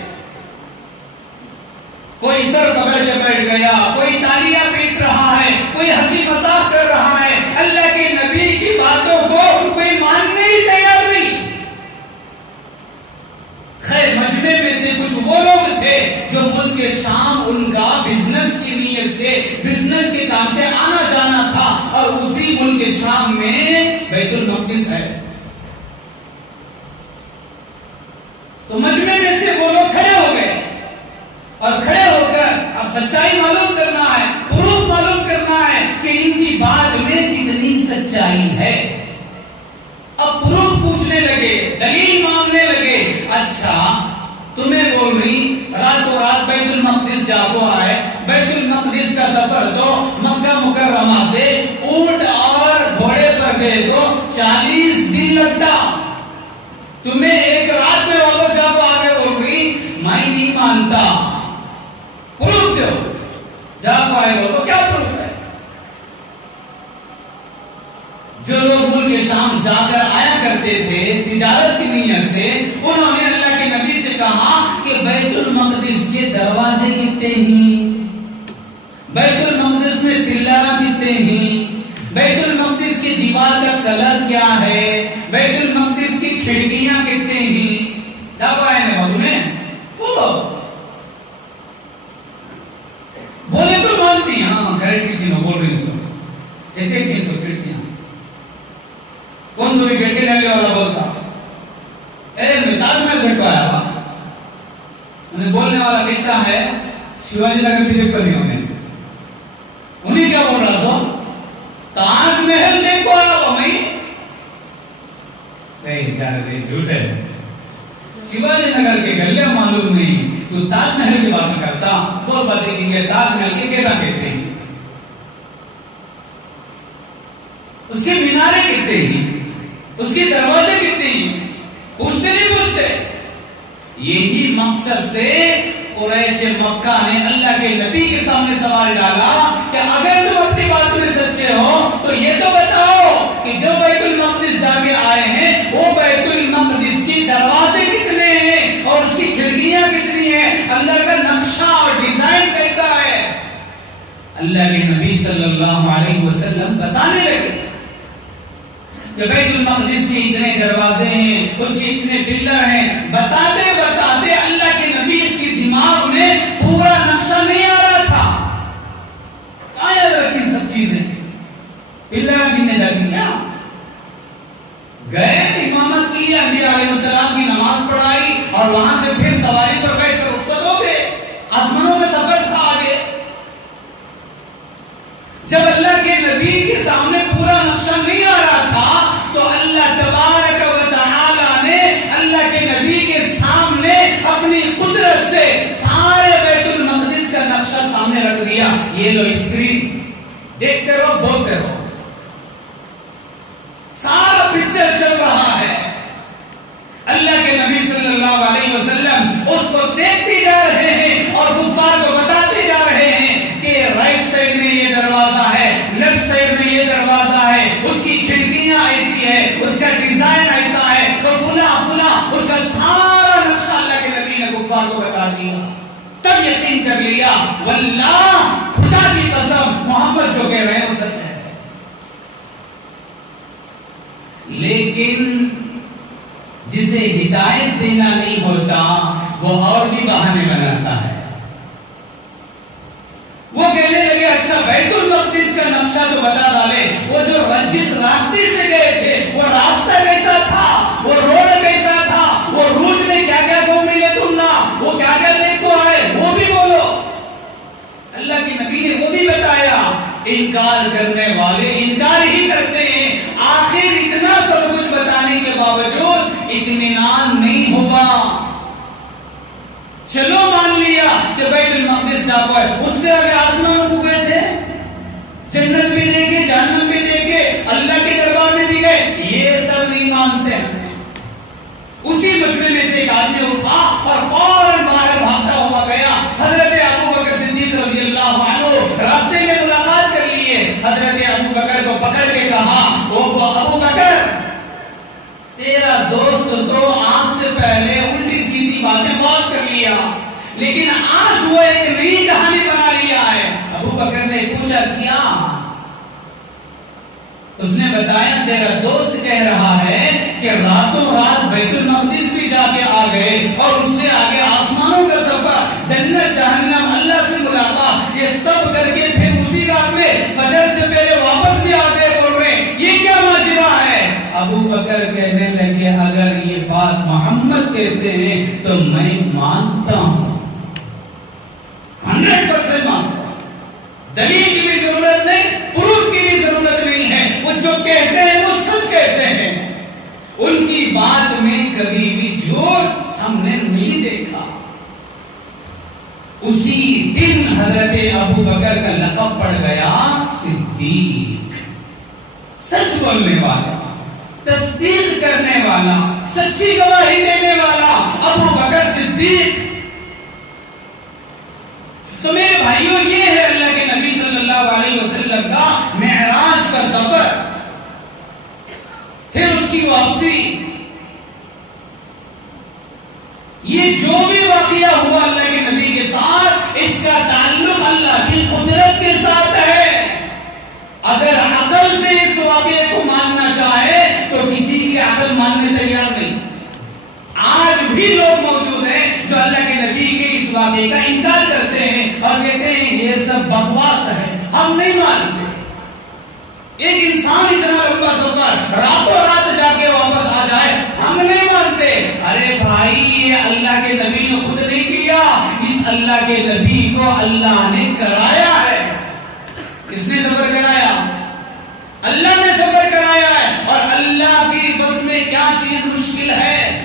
کوئی سر پکڑ کے بیٹھ گیا, کوئی تالیاں پیٹ رہا ہے, کوئی ہنسی مذاق کر رہا ہے, اللہ کے نبی کی باتوں کو کوئی ماننے ہی تیار نہیں. خیر مجمع میں سے کچھ وہ لوگ تھے جو ملک شام ان کا بزنس کی نیت سے, بزنس کے کام سے آنا جانا تھا, اور اسی ملک شام میں بیت المقدس ہے. تو مجمع میں سے وہ لوگ کھڑے ہو گئے, اور کھڑے ہو کر اب سچائی معلوم کرنا ہے, پروف معلوم کرنا ہے کہ ان کی بات میں کتنی سچائی ہے. اب پروف پوچھنے لگے, دلیل مانگنے لگے. اچھا تمہیں بول رہی راتوں رات بیت المقدس جا کو آئے, بیت المقدس کا سفر تو مکہ مکرمہ سے اونٹ اور گھوڑے پر گئے تو 40 دن لگتا, تمہیں ایک رات میں واپس جا کو آگے بول رہی میں نہیں مانتا, پروف دو. جا پائے گا تو کیا پروف ہے؟ جو لوگ ملک شام جا کر آیا کرتے تھے تجارت کی نیت سے, انہوں نے اللہ کے نبی سے کہا کہ بیت المقدس کے دروازے کتنے ہیں, بیت المقدس میں پلارا کتنے ہیں, بیت المقدس کی دیوار کا کلر کیا ہے, بیت المقدس کی کھڑکیاں کتنے ہیں. کیا پائے نے بھائی نے بولو, بولے تو مانتی. ہاں گھر کی چیزیں بول رہی سو ایک چیز سو کھڑکیاں کون تو بھی بیٹے رہنے والا بولتا, اے تاج محل جھٹوایا ہوا. انہیں بولنے والا کیسا ہے, شیواجی نگر بھی دیکھ کر نہیں ہونے, انہیں کیا بول رہا سو تاج محل دیکھو آیا ہوا. نہیں جانے دے, جھوٹ ہے. شیواجی نگر کے گلے معلوم نہیں, تو تاج محل کی بات کرتا. بول باتیں کہ یہ تاج محل کے کیسا کہتے ہیں, اس کے مینارے کتنے ہیں, اس کے دروازے کتنے ہیں, پوچھتے نہیں پوچھتے. یہی مقصد سے قریش مکہ نے اللہ کے نبی کے سامنے سوال ڈالا کہ اگر تم اپنی بات میں سچے ہو تو یہ تو بتاؤ کہ جو بیت المقدس جا کے آئے ہیں وہ بیت المقدس کی دروازے کتنے ہیں اور اس کی کھڑکیاں کتنی ہیں, اندر کا نقشہ اور ڈیزائن کیسا ہے. اللہ کے نبی صلی اللہ علیہ وسلم بتانے لگے کہ بیت المقدس کے اتنے دروازے ہیں، اس کے اتنے پلر ہیں. بتاتے بتاتے اللہ کے نبی کی دماغ میں پورا نقشہ نہیں آ رہا تھا. کہاں یاد رکھیں سب چیزیں؟ پلر گننے لگی کیا؟ گئے امامت کی، انبیاء علیہ السلام کی نماز پڑھائی اور وہاں سے پھر سواری پر بیٹھ کر رخصت ہو گئے. آسمانوں میں سفر تھا آگے. جب اللہ کے نبی کے سامنے پورا نقشہ نہیں آ رہا تھا تو اللہ تبارک و تعالی نے اللہ کے نبی کے سامنے اپنی قدرت سے سارے بیت المقدس کا نقشہ سامنے رکھ دیا. یہ لو اسکرین دیکھتے رہو، بولتے رہو. سارا پکچر چل رہا ہے. اللہ کے نبی صلی اللہ علیہ وسلم اس کو دیکھتے جا رہے ہیں اور کفار کو بتاتے جا رہے ہیں کہ رائٹ سائڈ میں یہ دروازہ ہے، لیفٹ سائڈ میں یہ دروازہ ہے، اس کی کھڑکیاں ایسی ہے، اس کا ڈیزائن ایسا ہے، تو فلاں فلاں اس کا سارا نقشہ اللہ کے نبی نے کفار کو بتا دیا. تب یقین کر لیا واللہ خدا کی قسم محمد جو کہہ رہے ہیں وہ سچ ہے. لیکن جسے ہدایت دینا نہیں ہوتا وہ اور بھی بہانے بناتا ہے. وہ کہنے لگے اچھا بیت المقدس کا نقشہ تو بتا ڈالے، وہ جو جس راستے سے گئے تھے وہ راستہ کیسا تھا، وہ روڈ کیسا تھا، وہ روٹ میں کیا کیا کو ملے تم نہ، وہ کیا کیا دیکھ کو آئے وہ بھی بولو. اللہ کے نبی نے وہ بھی بتایا. انکار کرنے والے انکار ہی کرتے ہیں. آخر اتنا سب کچھ بتانے کے باوجود اطمینان نہیں ہوا. چلو مان لیا کہ بیت المقدس ڈاکو ہے، اس سے آگے آسمان کو گئے تھے، جنت بھی دیکھے، جہنم بھی دیکھے، اللہ کے دربار میں بھی گئے، یہ سب نہیں مانتے ہیں. اسی مجمع میں سے ایک آدمی اٹھا اور فوراً باہر بھاگتا ہوا گیا. حضرت ابو بکر صدیق رضی اللہ عنہ راستے میں ملاقات کر لیے. حضرت ابو بکر کو پکڑ کے کہا ابو بکر تیرا دوست تو آج سے پہلے الٹی سیدھی باتیں بہت کر لیا، لیکن آج وہ ایک نئی کہانی بنا لیا ہے. ابو بکر نے پوچھا کیا؟ اس نے بتایا تیرا دوست کہہ رہا ہے کہ راتوں رات بیت المقدس بھی جا کے آ گئے اور اس سے آگے آسمانوں کا سفر، جنت جہنم، اللہ سے ملاقات، یہ سب کر کے پھر اسی رات میں فجر سے پہلے واپس بھی آ گئے. بول رہے یہ کیا ماجرا ہے؟ ابو بکر کہنے لگے اگر یہ بات محمد کہتے ہیں تو میں مانتا ہوں، 100% مانتا ہوں. دلیل کی بھی ضرورت نہیں، پروف کی بھی ضرورت نہیں ہے. وہ جو کہتے ہیں وہ سچ کہتے ہیں. ان کی بات میں کبھی بھی جھوٹ ہم نے نہیں دیکھا. اسی دن حضرت ابو بکر کا لقب پڑ گیا صدیق، سچ بولنے والا، تصدیق کرنے والا، سچی گواہی دینے والا ابو بکر صدیق. تو میرے بھائیوں یہ ہے اللہ کے نبی صلی اللہ علیہ وسلم کا معراج کا سفر، پھر اس کی واپسی. یہ جو بھی واقعہ ہوا اللہ کے نبی کے ساتھ، اس کا تعلق اللہ کی قدرت کے ساتھ ہے. اگر عقل سے اس واقعے کو ماننا چاہے تو کسی کی عقل ماننے تیار نہیں. آج بھی لوگ موجود ہیں جو اللہ کے نبی کے اس واقعے کا انکار کرتے ہیں اور کہتے ہیں یہ سب بکواس ہے، ہم نہیں مانتے. ایک انسان اتنا لمبا سفر راتوں رات جا کے واپس آ جائے، ہم نہیں مانتے. ارے بھائی یہ اللہ کے نبی نے خود نہیں کیا، اس اللہ کے نبی کو اللہ نے کرایا ہے. کس نے سفر کرایا؟ اللہ نے سفر کرایا ہے. اور اللہ کی بس میں کیا چیز مشکل ہے،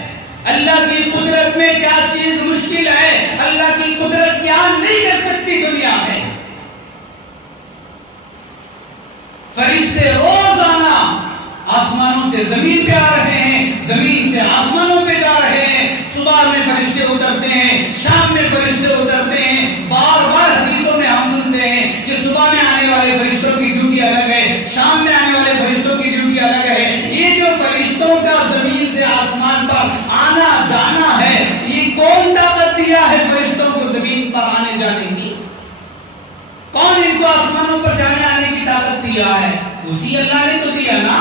اللہ کی قدرت میں کیا چیز مشکل ہے، اللہ کی قدرت کیا نہیں کر سکتی دنیا میں. فرشتے روزانہ آسمانوں سے زمین پہ آ رہے ہیں، زمین سے آسمانوں پہ جا رہے ہیں. صبح میں فرشتے اترتے ہیں، شام میں فرشتے اترتے ہیں. بار بار حدیثوں میں ہم سنتے ہیں کہ صبح میں آنے والے فرشتوں کی ڈیوٹی الگ ہے، شام میں آنے والے فرشتوں کی ڈیوٹی الگ ہے. یہ جو فرشتوں کا زمین سے آسمان پر آنا جانا ہے، یہ کون طاقت دیا ہے فرشتوں کو زمین پر آنے جانے کی؟ کون جن کو آسمانوں پر جانے آنے کی طاقت دیا ہے اسی اللہ نے تو دیا نا،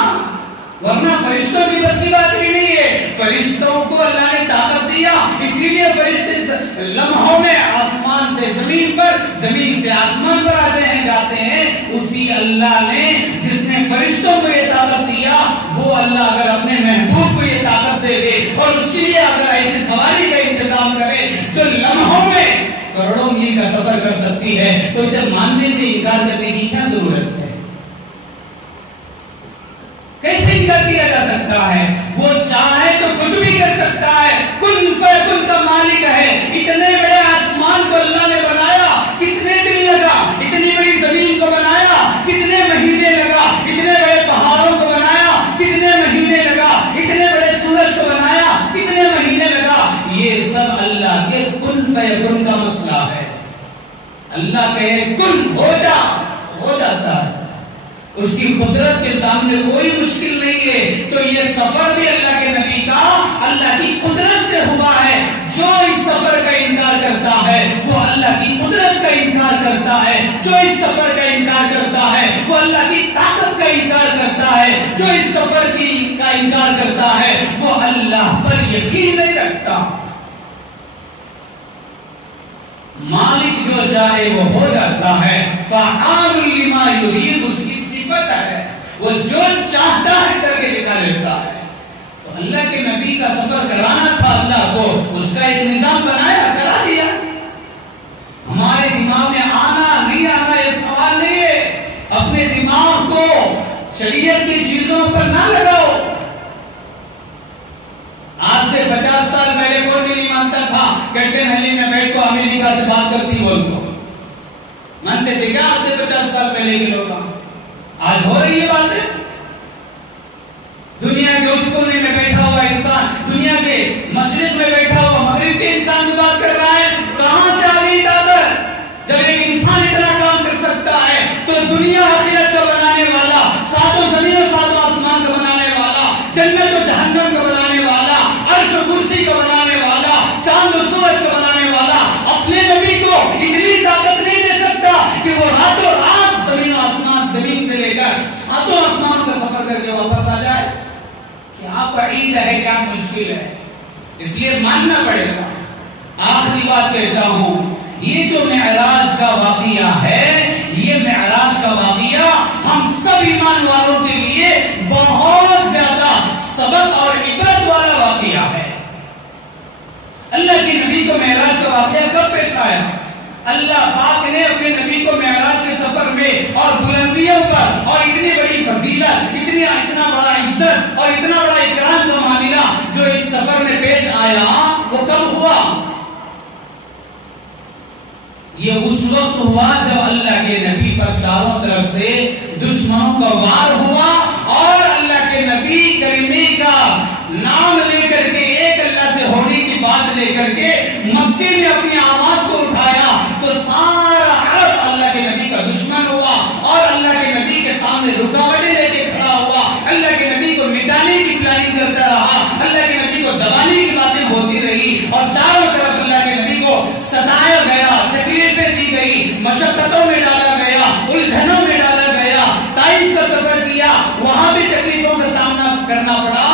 ورنہ فرشتوں کی بس کی بات بھی نہیں ہے. فرشتوں کو اللہ نے طاقت دیا، اسی لیے فرشتے لمحوں میں آسمان سے زمین پر، زمین سے آسمان پر آتے ہیں جاتے ہیں. اسی اللہ نے جس نے فرشتوں کو یہ طاقت دیا، وہ اللہ اگر اپنے محبوب کو یہ طاقت دے دے اور اس کے لیے اگر ایسی سواری کا انتظام کرے جو لمحوں میں کروڑوں میل کا سفر کر سکتی ہے، تو اسے ماننے سے انکار کرنے کی کیا ضرورت ہے؟ کیسے انکار کیا جا سکتا ہے؟ وہ چاہے تو کچھ بھی کر سکتا ہے، کن فیکن کا مالک ہے. اتنے بڑے آسمان کو اللہ نے بنایا، کتنے دن لگا؟ اتنی بڑی زمین کو بنایا، کتنے مہینے لگا؟ اتنے بڑے پہاڑوں کو بنایا، کتنے مہینے لگا؟ اتنے بڑے سورج کو بنایا، کتنے مہینے لگا؟ یہ سب اللہ کے کن فیکن کا مسئلہ ہے. اللہ کہے کن ہو جا، ہو جاتا ہے. اس کی قدرت کے سامنے کوئی مشکل نہیں ہے. تو یہ سفر بھی اللہ کے نبی کا اللہ کی قدرت سے ہوا ہے. جو اس سفر کا انکار کرتا ہے وہ اللہ کی قدرت کا انکار کرتا ہے. جو اس سفر کا انکار کرتا ہے وہ اللہ کی طاقت کا انکار کرتا ہے. جو اس سفر کا انکار کرتا ہے وہ اللہ پر یقین نہیں رکھتا. مالک جو چاہے وہ ہو جاتا ہے. فعال لما یرید اس کی صفت ہے، وہ جو چاہتا ہے کر کے دکھا لیتا ہے. تو اللہ کے نبی کا سفر کرانا تھا اللہ کو، اس کا ایک نظام بنایا، کرا دیا. ہمارے دماغ میں آنا نہیں آنا یہ سوال نہیں ہے. اپنے دماغ کو شریعت کی چیزوں پر نہ لگاؤ. آج سے 50 سال پہلے کوئی بھی نہیں مانتا تھا کیپٹن ہلی میں بیٹھ کو امریکہ سے بات کرتی بول کو مانتے تھے کیا؟ آج سے 50 سال پہلے کے لوگ. آج ہو رہی ہے باتیں. دنیا کے اس کونے میں بیٹھا ہوا انسان دنیا کے مشرق میں بیٹھا ہوا مغرب کے انسان کی بات کر رہا ہے. کہاں سے آ رہی طاقت؟ جب ایک انسان اتنا کام کر سکتا ہے تو دنیا آخرت کا بنانے والا، ساتوں زمین و ساتوں آسمان کا بنانے والا، جنت و جہنم کا بنانے والا، عرش و کرسی کا بنانے والا، چاند و سورج کا بنانے والا، اپنے نبی کو اتنی طاقت نہیں دے سکتا کہ وہ راتوں رات زمین و آسمان، زمین سے لے کر ساتوں آسمانوں کا سفر کر کے واپس آ جائے؟ کیا بعید ہے، کیا مشکل ہے. اس لیے ماننا پڑے گا. آخری بات کہتا ہوں، یہ جو معراج کا واقعہ ہے، یہ معراج کا واقعہ ہم سب ایمان والوں کے لیے بہت زیادہ سبق اور عبرت والا واقعہ ہے. اللہ کے نبی کو معراج کا واقعہ کب پیش آیا؟ اللہ پاک نے اپنے نبی کو معراج کے سفر میں اور بلندیوں پر اور اتنی بڑی فضیلت، اتنا بڑا عزت اور اتنا بڑا اکرام کا معاملہ جو اس سفر میں پیش آیا، وہ کب ہوا؟ یہ اس وقت ہوا جب اللہ کے نبی پر چاروں طرف سے دشمنوں کا وار ہوا اور اللہ کے نبی کریمے کا نام لے کر کے، ایک اللہ سے ہونے کی بات لے کر کے مکے میں اپنی آواز کو اٹھایا تو سارا عرب اللہ کے نبی کا دشمن ہوا اور اللہ کے نبی کے سامنے رکاوٹیں لے کے کھڑا ہوا. اللہ کے نبی کو مٹانے کی پلاننگ کرتا رہا، اللہ کے نبی کو دبانے کی باتیں ہوتی رہی اور چاروں طرف اللہ کے نبی کو ستایا گیا، تکلیفیں دی گئی، مشقتوں میں ڈالا گیا، الجھنوں میں ڈالا گیا. طائف کا سفر کیا، وہاں بھی تکلیفوں کا سامنا کرنا پڑا.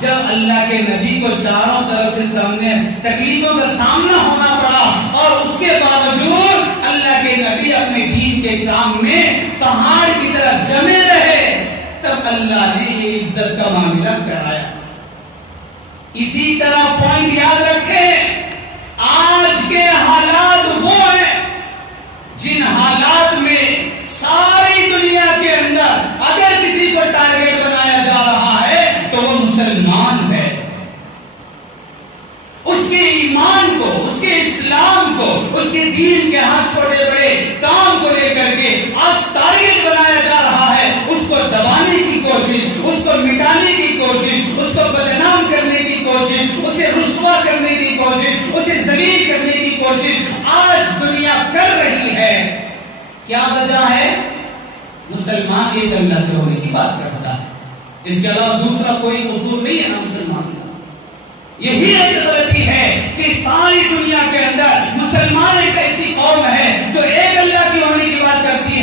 جب اللہ کے نبی کو چاروں طرف سے سامنے تکلیفوں کا سامنا ہونا پڑا اور اس کے باوجود اللہ کے نبی اپنے دین کے کام میں پہاڑ کی طرح جمے رہے، تب اللہ نے یہ عزت کا معاملہ کرایا. اسی طرح پوائنٹ یاد رکھیں، آج کے حالات وہ ہیں جن حالات میں ساری دنیا کے اندر اگر کسی کو ٹارگیٹ بنایا جا رہا ہے تو وہ مسلمان ہے. اس کے ایمان کو، اس کے اسلام کو، اس کے دین کے ہاں چھوٹے بڑے کام کو لے کر کے آج ٹارگیٹ بنایا جا رہا ہے. اس کو دبانے کی کوشش، اس کو مٹانے کی کوشش، اس کو بدنام کرنے کی کوشش، اسے رسوا کرنے کی کوشش، اسے ذلیل کرنے کی کوشش آج دنیا کر رہی ہے. کیا وجہ ہے؟ مسلمان ایک اللہ سے ہونے کی بات کرتا ہے، اس کے علاوہ دوسرا کوئی قصور نہیں ہے نا مسلمان کا. یہی ایک غلطی ہے کہ ساری دنیا کے اندر مسلمان ایک ایسی قوم ہے جو ایک اللہ کی ہونے کی بات کرتی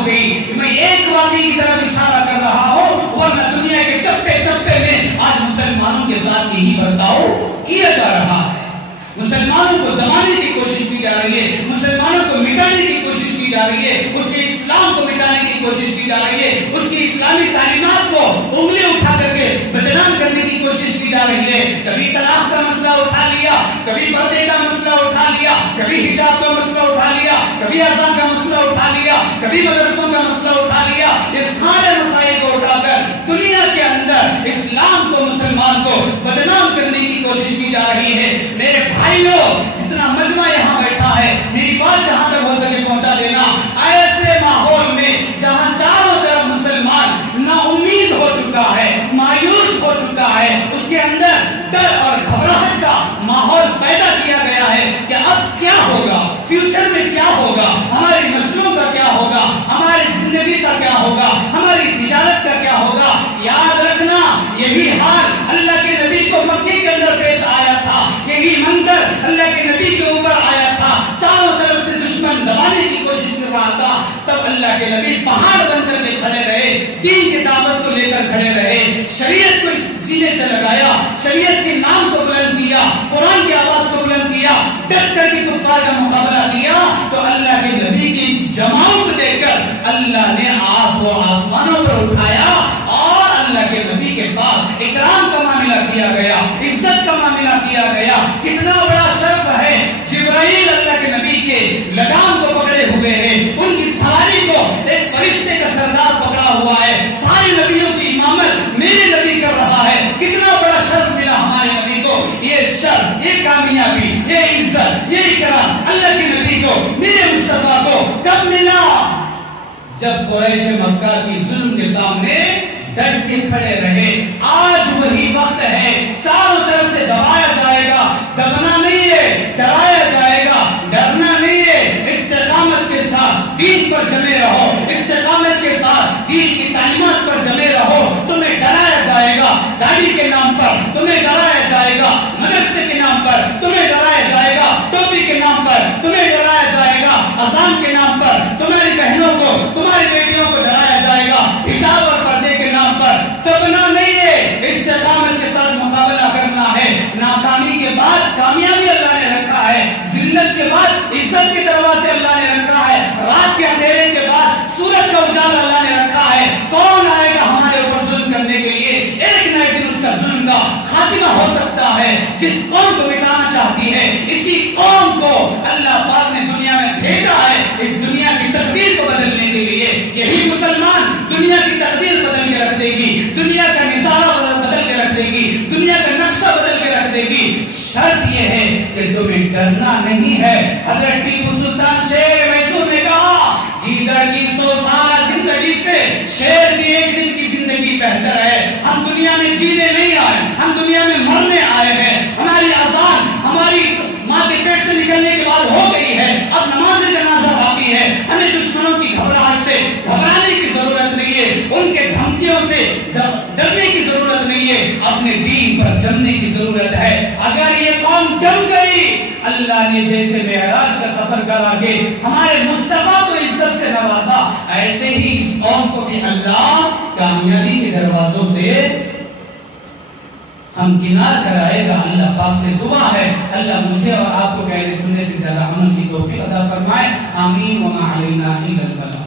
ہو گئی. میں ایک واقعے کی طرف اشارہ کر رہا ہوں، ورنہ دنیا کے چپے چپے میں آج مسلمانوں کے ساتھ یہی برتاؤ کیا جا رہا ہے. مسلمانوں کو دبانے کی کوشش کی جا رہی ہے، مسلمانوں کو مٹانے کی کوشش کی جا رہی ہے، اس کے اسلام کو مٹانے کی کوشش کی جا رہی ہے، اس کی اسلامی تعلیمات کو انگلی اٹھا کر کے بدنام کرنے کی کوشش کی جا رہی ہے. کبھی طلاق کا مسئلہ اٹھا لیا، کبھی پردے کا مسئلہ اٹھا لیا، کبھی حجاب کا مسئلہ اٹھا لیا، کبھی اذان کا مسئلہ اٹھا لیا، کبھی مدرسوں کا مسئلہ اٹھا لیا. یہ سارے مسائل کو اٹھا کر دنیا کے اندر اسلام کو، مسلمان کو بدنام کرنے کی کوشش کی جا رہی ہے. میرے بھائیوں، جتنا مجمع یہاں بیٹھا ہے، میری بات جہاں تک ہو سکے پہنچا دینا. ایسے ماحول میں جہاں چاروں طرف مسلمان نا امید ہو چکا ہے، مایوس ہو چکا ہے، اس کے اندر ڈر اور گھبراہٹ کا ماحول پیدا کیا گیا ہے کہ اب کیا ہوگا، فیوچر میں کیا ہوگا، ہماری نسلوں کا کیا ہوگا، ہماری زندگی کا کیا ہوگا، ہماری تجارت کا کیا ہوگا. یاد رکھنا، یہی حال اللہ کے نبی کو مکے کے اندر پیش آیا تھا، یہی منظر اللہ کے نبی کے اوپر آیا تھا. چاروں طرف سے دشمن دبانے کی کوشش کر رہا تھا، تب اللہ کے نبی پہاڑ بن کر کے کھڑے رہے، دین کی دعوت کو لے کر کھڑے رہے، شریعت کو سینے سے لگایا، شریعت کے نام کو بلند کیا، قرآن کی آواز کو بلند کیا، ڈٹ کر کے کفار کا مقابلہ کیا. تو اللہ کے نبی کی اس جماعت کو دیکھ کر اللہ نے آپ کو آسمانوں پر اٹھایا اور اللہ کے نبی کے ساتھ اکرام کا معاملہ کیا گیا، عزت کا معاملہ کیا گیا. کتنا بڑا شرف ہے، جبرائیل اللہ کے نبی کے لگام کو پکڑے ہوئے ہیں، ان کی سواری کو ایک فرشتے کا سردار پکڑا ہوا ہے، سارے نبیوں کی امامت میرے نبی کر رہا ہے. کتنا بڑا شرف ملا ہمارے نبی کو. یہ شرف، یہ کامیابی، یہ عزت، یہ اکرام اللہ کے نبی کو، میرے مصطفیٰ کو کب ملا؟ جب قریش مکہ کی ظلم کے سامنے ڈٹ کے کھڑے رہے. آج وہی وقت ہے، چاروں طرف سے دبایا جائے گا، دبنا نہیں ہے، ڈرایا جائے گا، ڈرنا نہیں ہے. استقامت کے ساتھ دین پر جمے رہو، استقامت کے ساتھ دین کی تعلیمات پر جمے رہو. تمہیں ڈرایا جائے گا داڑھی کے نام پر، تمہیں ڈرایا جائے گا مدرسے کے نام پر، تمہیں ڈرایا جائے گا ٹوپی کے نام پر، تمہیں ڈرایا جائے گا اذان کے نام پر، تمہاری بہنوں کو، تمہاری بیٹیوں کو ڈرایا جائے گا حجاب اور پردے کے نام پر. دبنا نہیں ہے، استقامت کے ساتھ مقابلہ کرنا ہے. ناکامی کے بعد کامیابی اللہ نے رکھا ہے، ذلت کے بعد عزت کے دروازے اللہ نے رکھا ہے، رات کے اندھیرے کے بعد سورج کا اجالا اللہ نے رکھا ہے. کون آئے گا ہمارے اوپر ظلم کرنے کے لیے؟ ایک نہ ایک دن اس کا ظلم کا خاتمہ ہو سکتا ہے. جس قوم کو مٹانا چاہتی ہے، اسی قوم کو اللہ پاک نے دنیا میں بھیجا ہے اس دنیا کی تقدیر کو بدلنے کے لیے. یہی مسلمان دنیا کی تقدیر بدل کے رکھ دے گی، دنیا کا نظارہ بدل کے رکھ دے گی، دنیا کا نقشہ بدل کے رکھ دے گی. شرط یہ ہے کہ تمہیں ڈرنا نہیں ہے. حضرت ٹیپو سلطان شیر میسور نے کہا، گیدڑ کی 100 سالہ زندگی سے شیر کی ایک دن کی زندگی بہتر ہے. ہم دنیا میں جینے نہیں آئے، ہم دنیا میں مرنے آئے ہیں. ہماری اذان ہماری ماں کے پیٹ سے نکلنے کے بعد ہو گئی ہے، اب نماز جنازہ باقی ہے. ہمیں دشمنوں کی گھبراہٹ سے گھبرانے کی ضرورت نہیں ہے، ان کے دھمکیوں سے ڈرنے کی ضرورت نہیں ہے، اپنے دین پر جمنے کی ضرورت ہے. اگر یہ قوم جم گئی، اللہ نے جیسے معراج کا سفر کرا کے ہمارے مصطفیٰ کو عزت سے نوازا، ایسے ہی اس قوم کو بھی اللہ کامیابی کے دروازوں سے ہمکنار کرائے گا. اللہ پاک سے دعا ہے اللہ مجھے اور آپ کو کہنے سننے سے زیادہ عمل کی توفیق عطا فرمائے. آمین. وما علینا الا البلاغ.